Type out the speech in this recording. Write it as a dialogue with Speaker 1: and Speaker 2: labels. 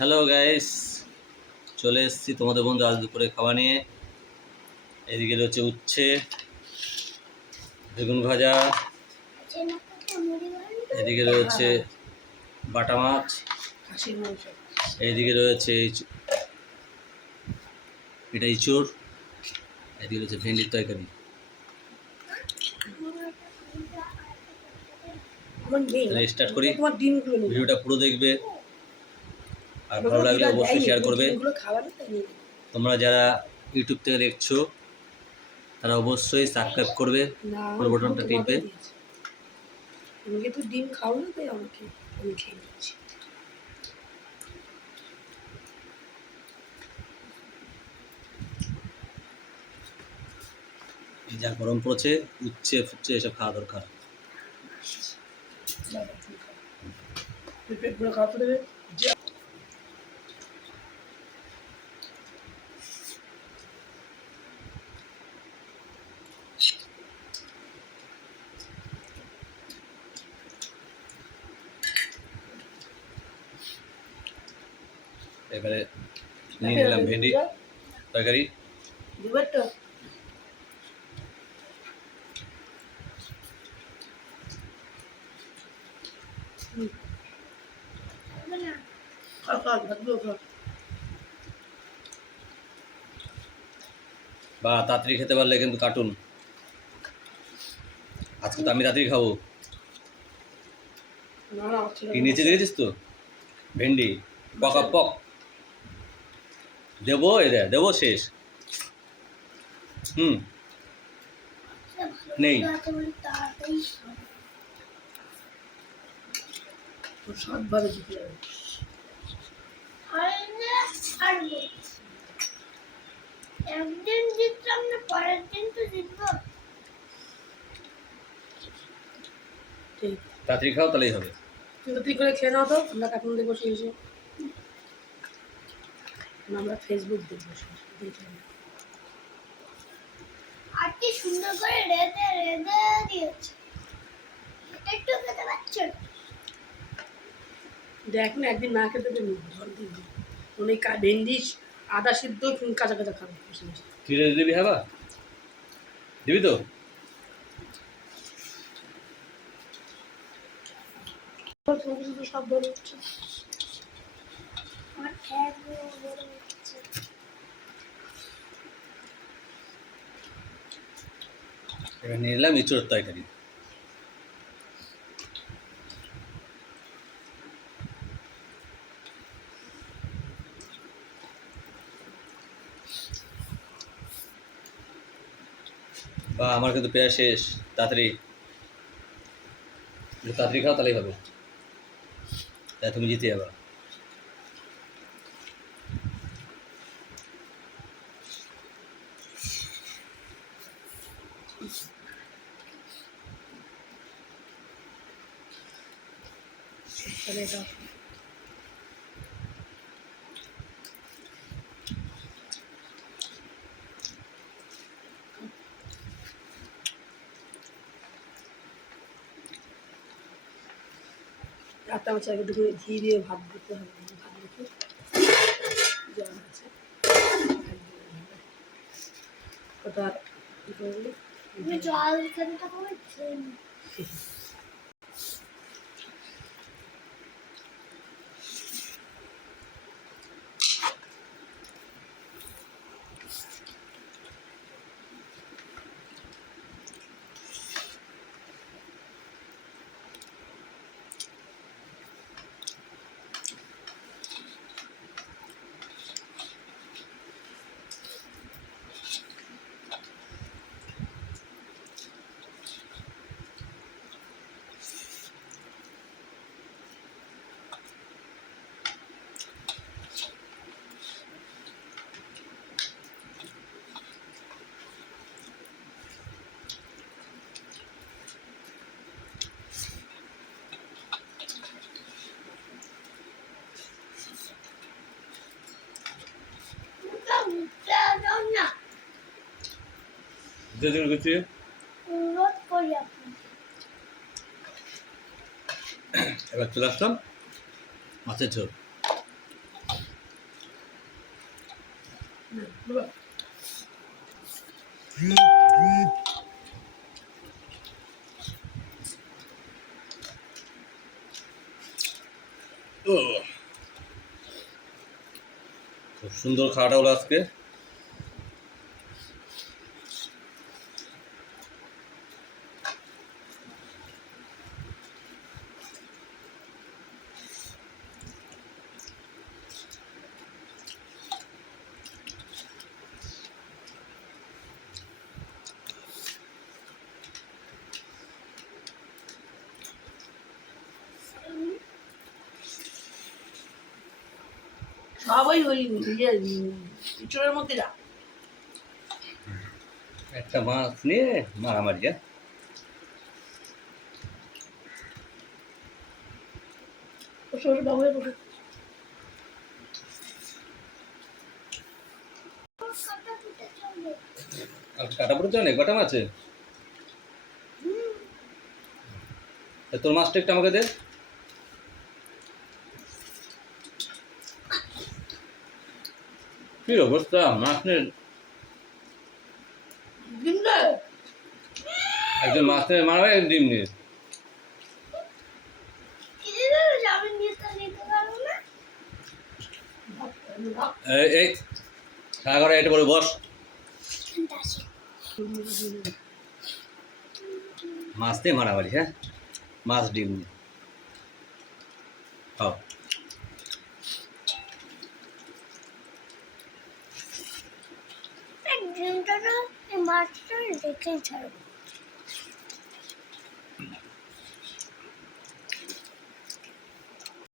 Speaker 1: Hello guys চলে এসেছি তোমাদের বন্ধু আজ দুপুরে খাওয়া নিয়ে। এদিকে রয়েছে উচ্ছে বেগুন ভাজা এদিকে রয়েছে বাটা মাছ এইদিকে রয়েছে এটা ইঁচড় এদিকে রয়েছে ভেন্ডির তরকারি। start করি? ভিডিওটা পুরো দেখবে। আর ভালো লাগলে অবশ্যই শেয়ার করবে। তোমরা যারা ইউটিউব থেকে দেখছ তারা অবশ্যই সাবস্ক্রাইব করবে। পুরো বোতামটা টিপবে।
Speaker 2: আমাকে তো ডিম খাও না তাই আমাকে আমি খেয়ে নিচ্ছি।
Speaker 1: এই যা গরম পড়ছে উচ্ছে ফুচ্ছে এসব খাওয়া দরকার।
Speaker 2: বাবা, তুমি খাও। তুমি পেট ভরে খাওয়াতে দেবে।
Speaker 1: নিয়ে নিলাম ভেন্ডি তরকারি। বা তাড়াতাড়ি খেতে পারলে কিন্তু কার্টুন। আজকে তো আমি রাত্রি খাব। কি নিচে দেখেছিস তো? ভেন্ডি। পকা পক। দেবো এ দেবো শেষ। হুম। নেই।
Speaker 2: তোর সাতভাবে জিতে যাবে
Speaker 3: একদিন জিতলাম না পরের দিন তো জিতবো
Speaker 2: ঠিক।
Speaker 1: তাড়াতাড়ি খাও তাহলেই হবে।
Speaker 2: তুই করে খেয়ে নাও তো আমরা কার্টুন দেখব সেই আমরা ফেসবুক দেখব দেখে
Speaker 3: আর কি সুন্দর করে রেঁধে রেঁধে দিয়েছে। একটু খেতে পারছ
Speaker 2: দেখ না একদিন না খেতে দেবে। অনেক ভেন্ডি আদা সিদ্ধ কাঁচা কাঁচা খাবে। বসে।
Speaker 1: দিবি হ্যাঁ দিবি তো?
Speaker 2: সব বলে
Speaker 1: এবার নিয়ে নিলাম ইঁচড়ের তরকারি। বা, আমার কিন্তু পেঁয়াজ শেষ, তাড়াতাড়ি। তাড়াতাড়ি খাও তাহলেই হবে। তাই তুমি জিতে যাবা।
Speaker 2: তাহলে এটা রাতে আমার চাইবে একটু করে ঘি দিয়ে ভাত দিতে হবে জল আছে ওটা কী
Speaker 3: যেদিন গেছি
Speaker 1: এবার চলে আসলাম মাছের ঝোল। খুব সুন্দর খাওয়াটা হলো আজকে।
Speaker 2: সবাই ওই ইয়ে ইঁচড়ের মধ্যে যা।
Speaker 1: একটা মাছ নিয়ে মারামারি হ্যাঁ?
Speaker 2: বাবু
Speaker 3: কাটা কটা
Speaker 1: মাছে? তোর মাছটা একটু আমাকে দে। কি অবস্থা মাছ নিয়ে
Speaker 2: ডিম দেয়
Speaker 1: একজন মাছ নিয়ে মারবে একজন ডিম নিয়ে এই এটা বলে বস মাছ দিয়ে মারামারি হ্যাঁ মাছ ডিম নিয়ে খাও
Speaker 3: এই ডিমটা না এই মাছটা দেখেই ছাড়বো